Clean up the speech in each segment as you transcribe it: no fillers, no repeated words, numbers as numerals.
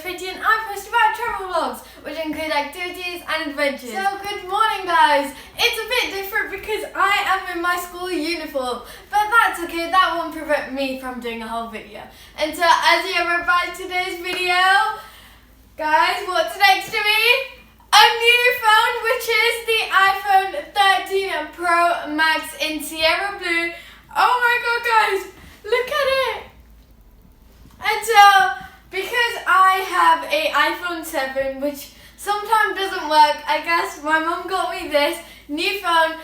Fitty and I post about travel vlogs, which include activities and adventures. So good morning guys! It's a bit different because I am in my school uniform, but that's okay, that won't prevent me from doing a whole video. And so as you ever by today's video, guys, what's next to me? A new phone, which is the iPhone 13 Pro Max in Sierra Blue. Oh my god guys, look at it! And so, because I have a iPhone 7, which sometimes doesn't work, I guess my mum got me this new phone.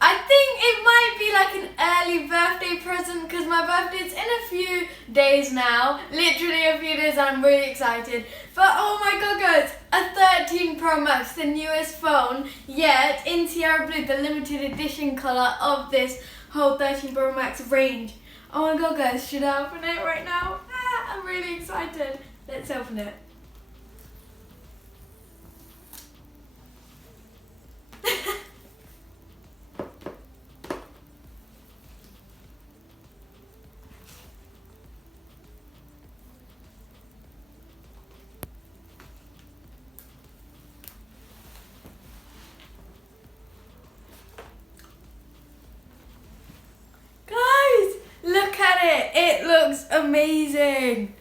I think it might be like an early birthday present because my birthday's in a few days now. Literally a few days and I'm really excited. But oh my god guys, a 13 Pro Max, the newest phone yet in Sierra Blue, the limited edition colour of this whole 13 Pro Max range. Oh my god guys, should I open it right now? I'm really excited. Let's open it. Guys, look at it. It looks amazing.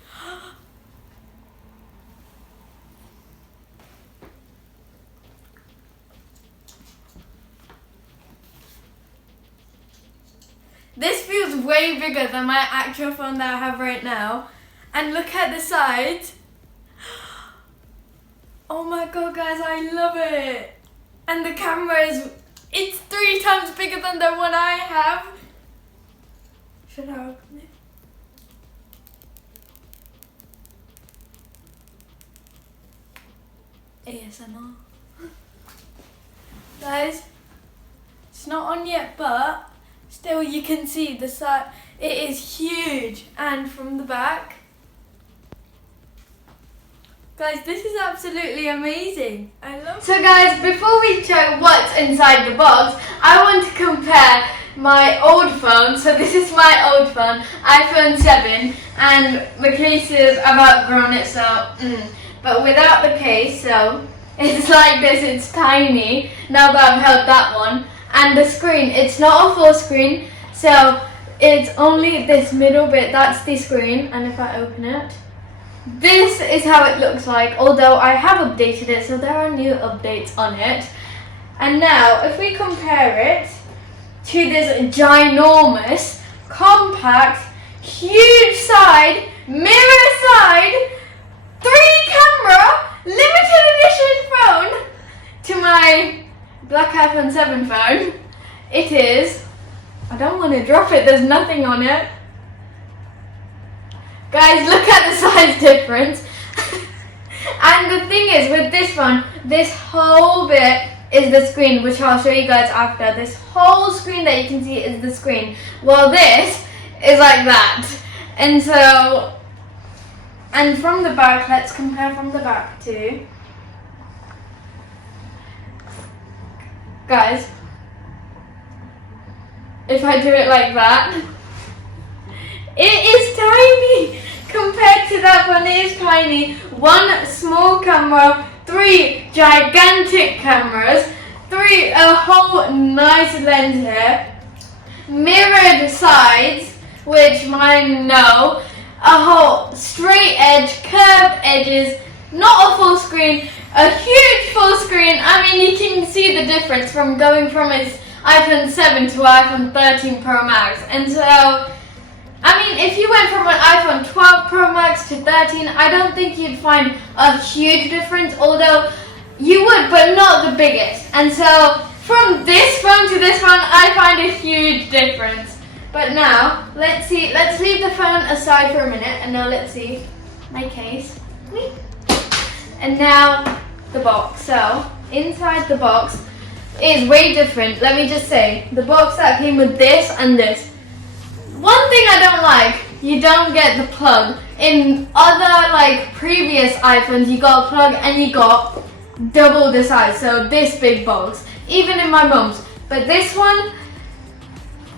This feels way bigger than my actual phone that I have right now. And look at the sides. Oh my god guys, I love it. And the camera it's 3 times bigger than the one I have. Should I open it? ASMR. Guys, it's not on yet, but still you can see the side. It is huge. And from the back. Guys, this is absolutely amazing. I love it. So guys, before we show what's inside the box, I want to compare my old phone. So this is my old phone, iPhone 7, and the case is I've outgrown it, so but without the case, so it's like this, it's tiny now that I've held that one. And the screen, it's not a full screen, so it's only this middle bit, that's the screen. And if I open it, this is how it looks like, although I have updated it, so there are new updates on it. And now, if we compare it to this ginormous, compact, huge side, mirror side, 3-camera, limited edition phone to my black iPhone 7 phone, it is, I don't want to drop it, there's nothing on it. Guys, look at the size difference. And the thing is, with this phone, this whole bit is the screen, which I'll show you guys after. This whole screen that you can see is the screen, while this is like that. And so, and from the back, let's compare from the back too. Guys, if I do it like that, it is tiny compared to that one. It is tiny. 1 small camera, 3 gigantic cameras, a whole nice lens here, mirrored sides, which mine no, a whole straight edge, curved edges, not a full screen, a huge full screen. I mean, you can see the difference from going from its iPhone 7 to iPhone 13 Pro Max. And so, I mean, if you went from an iPhone 12 Pro Max to 13, I don't think you'd find a huge difference, although you would, but not the biggest. And so, from this phone to this phone, I find a huge difference. But now, let's see, let's leave the phone aside for a minute, and now let's see my case. And now, the box. So, inside the box is way different. Let me just say, the box that came with this and this. One thing I don't like, you don't get the plug. In other like previous iPhones, you got a plug and you got double the size, so this big box, even in my mum's. But this one,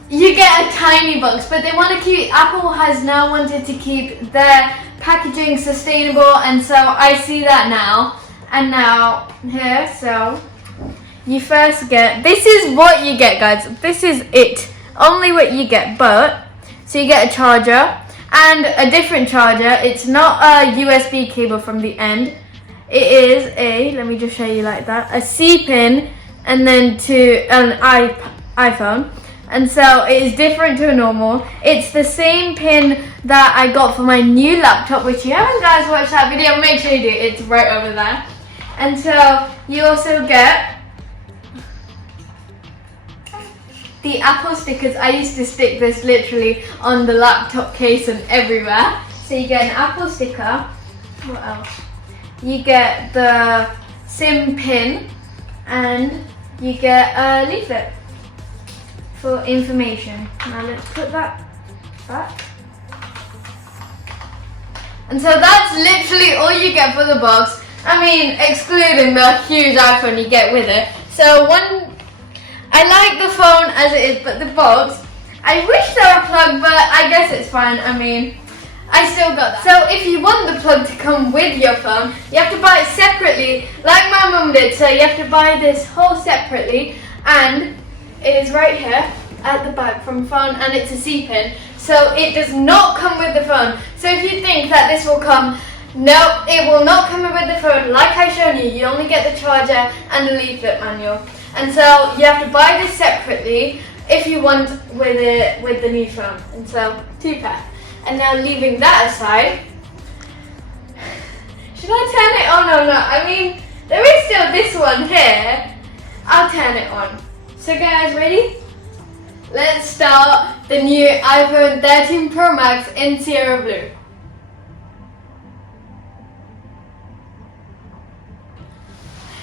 you get a tiny box, but they want to keep, Apple has now wanted to keep their packaging sustainable, and so I see that now. And now here, so you first get, this is what you get, guys. This is it, only what you get. But so you get a charger and a different charger. It's not a USB cable from the end. It is a, let me just show you like that, a C pin, and then to an iPhone. And so it is different to a normal. It's the same pin that I got for my new laptop, which you haven't guys watched that video, make sure you do. It's right over there. And so you also get the Apple stickers. I used to stick this literally on the laptop case and everywhere. So you get an Apple sticker. What else? You get the SIM pin, and you get a leaflet for information. Now let's put that back. And so that's literally all you get for the box. I mean, excluding the huge iPhone you get with it. So I like the phone as it is, but the box, I wish they were plugged, but I guess it's fine. I mean, I still got that. So if you want the plug to come with your phone, you have to buy it separately, like my mum did. So you have to buy this whole separately, and it is right here at the back from phone, and it's a C pin. So it does not come with the phone. So if you think that this will come, no, it will not come with the phone. Like I showed you, you only get the charger and the leaflet manual. And so you have to buy this separately if you want with the new phone. And so 2-pack. And now leaving that aside, should I turn it on or not? I mean, there is still this one here. I'll turn it on. So guys, ready? Let's start the new iPhone 13 Pro Max in Sierra Blue.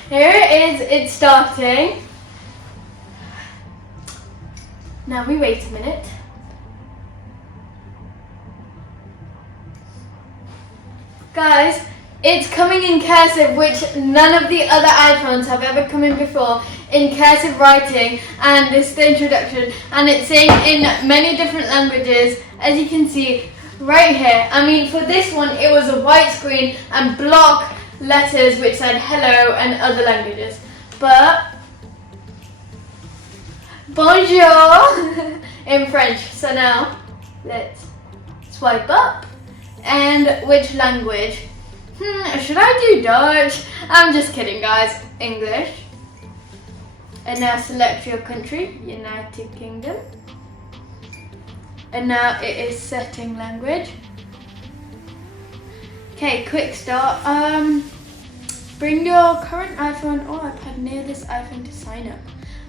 Here it is, it's starting. Now we wait a minute. Guys, it's coming in cursive, which none of the other iPhones have ever come in before, in cursive writing, and this is the introduction, and it's saying in many different languages, as you can see right here. I mean, for this one, it was a white screen and block letters which said hello and other languages. But bonjour in French. So now let's swipe up. And which language? Should I do Dutch? I'm just kidding, guys. English. And now select your country, United Kingdom. And now it is setting language. Okay, quick start. Bring your current iPhone or iPad near this iPhone to sign up.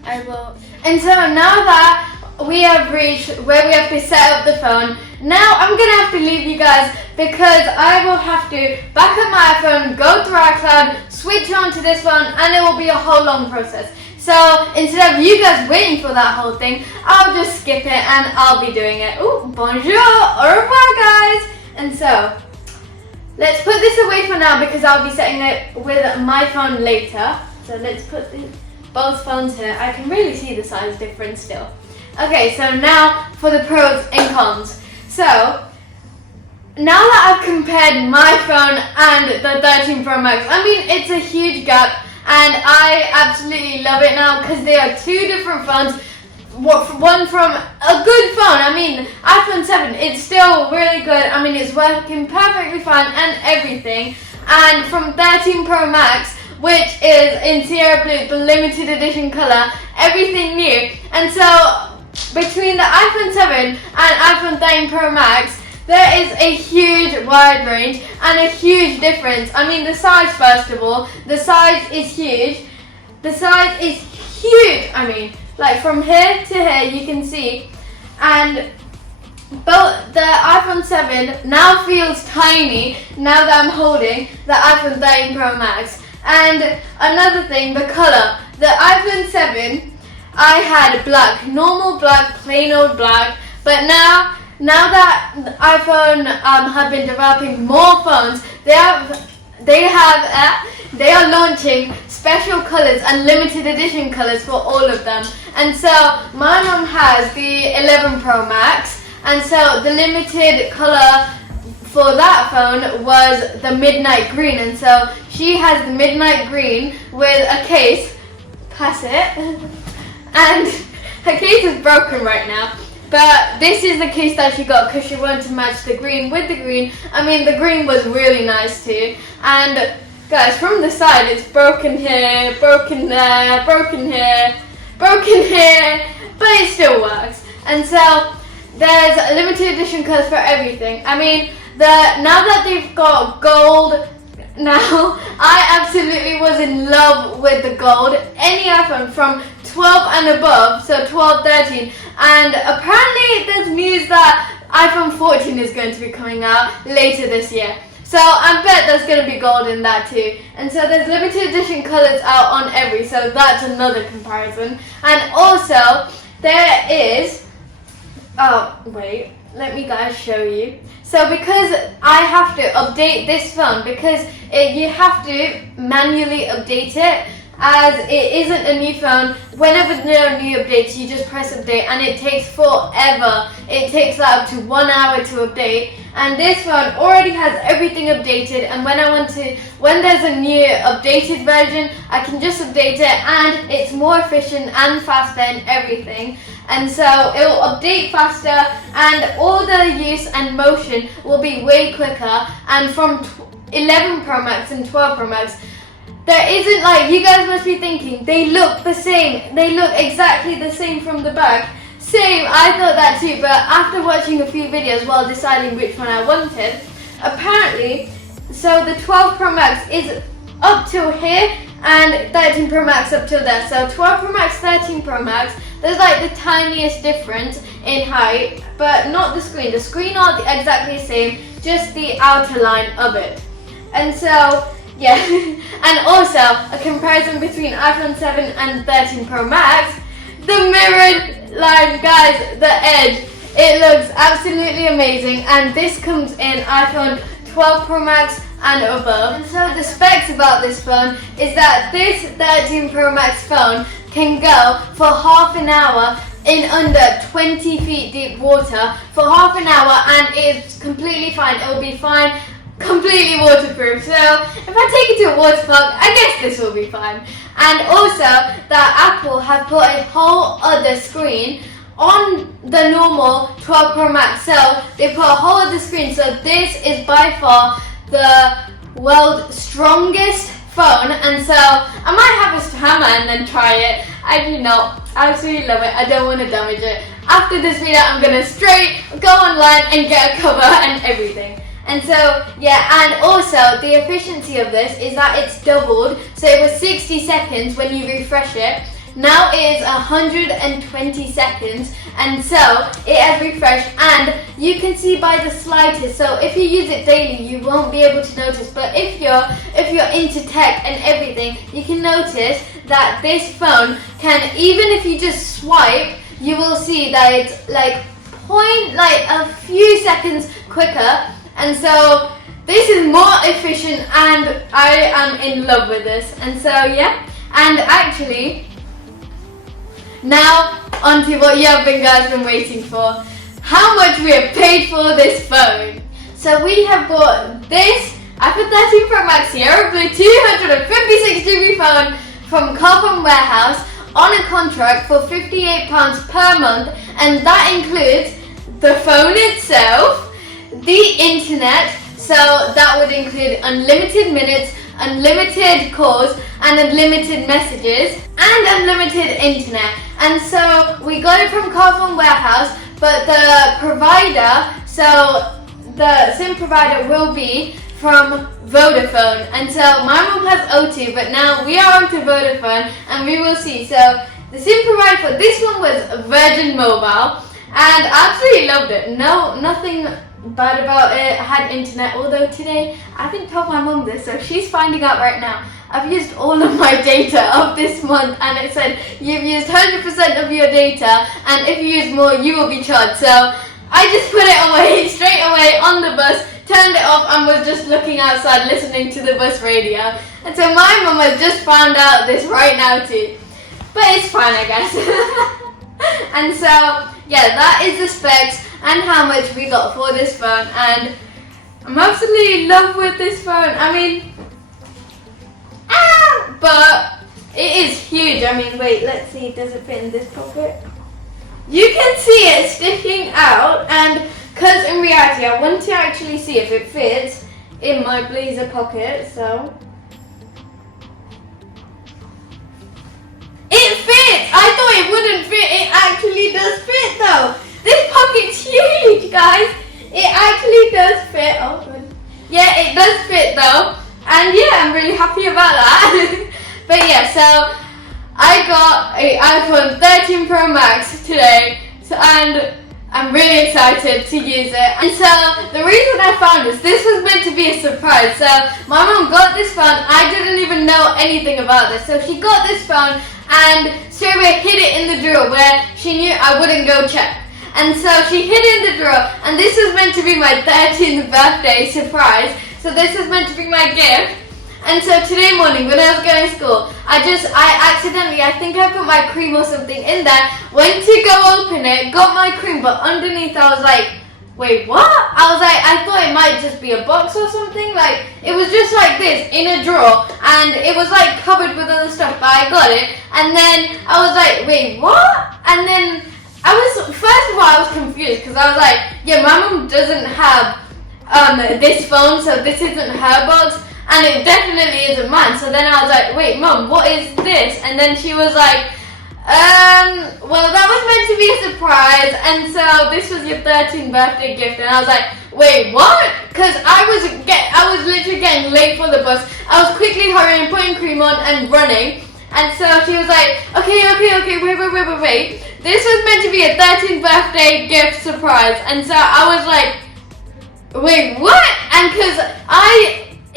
I will. And so now that we have reached where we have to set up the phone, now I'm gonna have to leave you guys because I will have to back up my iPhone, go through iCloud, switch on to this one, and it will be a whole long process. So instead of you guys waiting for that whole thing, I'll just skip it and I'll be doing it. Ooh, bonjour, au revoir guys. And so let's put this away for now because I'll be setting it with my phone later. So let's put both phones here. I can really see the size difference still. Okay, so now for the pros and cons. So now that I've compared my phone and the 13 Pro Max, I mean, it's a huge gap, and I absolutely love it now because they are two different phones. One from a good phone. I mean, iPhone 7, it's still really good. I mean, it's working perfectly fine and everything. And from 13 Pro Max, which is in Sierra Blue, the limited edition color, everything new. And so between the iPhone 7 and iPhone 13 Pro Max, there is a huge wide range and a huge difference. I mean, the size, first of all, the size is huge. The size is huge. I mean, like from here to here, you can see. And but the iPhone 7 now feels tiny now that I'm holding the iPhone 13 Pro Max. And another thing, the color. The iPhone 7, I had black, normal black, plain old black. But now that iPhone have been developing more phones, they are launching special colors and limited edition colors for all of them. And so my mum has the 11 Pro Max, and so the limited color for that phone was the midnight green, and so she has the midnight green with a case. Pass it. And her case is broken right now. But this is the case that she got because she wanted to match the green with the green. I mean, the green was really nice too. And guys, from the side, it's broken here, broken there, broken here, broken here, but it still works. And so there's limited edition colours for everything. I mean, now that they've got gold, now I absolutely was in love with the gold. Any iPhone from 12 and above, so 12, 13, and apparently there's news that iPhone 14 is going to be coming out later this year. So I bet there's going to be gold in that too. And so there's limited edition colours out on every, so that's another comparison. And also there is, oh wait, let me guys show you. So because I have to update this phone, because you have to manually update it, as it isn't a new phone. Whenever there are new updates, you just press update and it takes forever. It takes like up to 1 hour to update, and this phone already has everything updated, and when there's a new updated version, I can just update it and it's more efficient and faster and everything. And so it will update faster, and all the use and motion will be way quicker. And from 11 Pro Max and 12 Pro Max, there isn't, like, you guys must be thinking, they look the same. They look exactly the same from the back. Same, I thought that too, but after watching a few videos while deciding which one I wanted, apparently, so the 12 Pro Max is up till here and 13 Pro Max up till there. So 12 Pro Max, 13 Pro Max, there's like the tiniest difference in height, but not the screen. The screen are exactly the same, just the outer line of it. And so, yeah, and also a comparison between iPhone 7 and 13 Pro Max. The mirrored line, guys, the edge, it looks absolutely amazing, and this comes in iPhone 12 Pro Max and above. And so the specs about this phone is that this 13 Pro Max phone can go for half an hour in under 20 feet deep water for half an hour, and it's completely fine. It will be fine, completely waterproof. So if I take it to a water park, I guess this will be fine. And also that Apple have put a whole other screen on the normal 12 Pro Max. So they put a whole other screen. So this is by far the world's strongest phone, and so I might have a hammer and then try it. I do not. I absolutely love it. I don't want to damage it. After this video, I'm gonna straight go online and get a cover and everything. And so, yeah, and also the efficiency of this is that it's doubled. So it was 60 seconds when you refresh it. Now it is 120 seconds, and so it has refreshed, and you can see by the slightest. So if you use it daily, you won't be able to notice. But if you're into tech and everything, you can notice that this phone can, even if you just swipe, you will see that it's like a few seconds quicker. And so this is more efficient, and I am in love with this. And so, yeah, and actually, now onto what you have guys been waiting for. How much we have paid for this phone. So we have bought this iPhone 13 Pro Max Sierra Blue 256GB phone from Carphone Warehouse on a contract for £58 per month, and that includes the phone itself, the internet, so that would include unlimited minutes, unlimited calls, and unlimited messages, and unlimited internet. And so we got it from Carphone Warehouse, but the provider, so the SIM provider will be from Vodafone. And so my mum has O2, but now we are onto Vodafone, and we will see. So the SIM provider for this one was Virgin Mobile, and I absolutely loved it. No, nothing bad about it. I had internet, although today I didn't tell my mum this, so she's finding out right now. I've used all of my data of this month, and it said you've used 100% of your data, and if you use more you will be charged. So I just put it away straight away on the bus, turned it off, and was just looking outside listening to the bus radio. And so my mum has just found out this right now too, but it's fine, I guess. And so yeah, that is the specs and how much we got for this phone. And I'm absolutely in love with this phone. I mean, but it is huge. I mean, wait, let's see, does it fit in this pocket? You can see it sticking out, and because in reality I want to actually see if it fits in my blazer pocket, so. It fits! I thought it wouldn't fit, it actually does fit though. This pocket's huge, guys. It actually does fit. Oh, good. Yeah, it does fit though. And yeah, I'm really happy about that. But yeah, so I got an iPhone 13 Pro Max today, and I'm really excited to use it. And so the reason I found this was meant to be a surprise. So my mom got this phone. I didn't even know anything about this. So she got this phone and straight away hid it in the drawer where she knew I wouldn't go check. And so she hid it in the drawer, and this was meant to be my 13th birthday surprise. So this is meant to be my gift. And so today morning when I was going to school, I accidentally, I think I put my cream or something in there, went to go open it, got my cream, but underneath I was like, wait, what? I was like, I thought it might just be a box or something. Like, it was just like this in a drawer, and it was like covered with other stuff, but I got it. And then I was like, wait, what? And then first of all, I was confused because I was like, yeah, my mom doesn't have this phone, so this isn't her box. And it definitely isn't mine. So then I was like, wait, Mum, what is this? And then she was like, well, that was meant to be a surprise. And so this was your 13th birthday gift. And I was like, wait, what? Because I was literally getting late for the bus. I was quickly hurrying, putting cream on and running. And so she was like, okay, wait. This was meant to be a 13th birthday gift surprise. And so I was like, wait, what? And because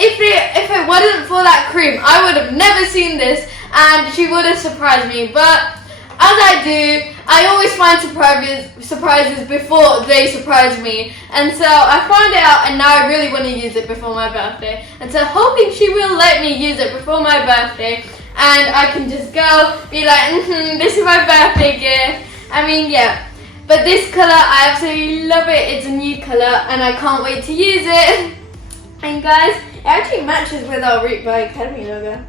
if it wasn't for that cream, I would have never seen this, and she would have surprised me. But as I do, I always find surprises before they surprise me. And so I found it out, and now I really want to use it before my birthday. And so hoping she will let me use it before my birthday, and I can just go be like, this is my birthday gift. I mean, yeah. But this colour, I absolutely love it. It's a new colour, and I can't wait to use it. And guys, it actually matches with our Root by Academy logo.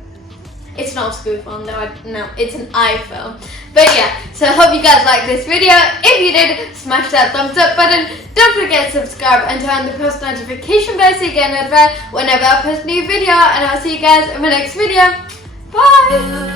It's not a school phone though, no, it's an iPhone. But yeah, so I hope you guys liked this video. If you did, smash that thumbs up button. Don't forget to subscribe and turn on the post notification bell so you get notified whenever I post a new video. And I'll see you guys in my next video. Bye!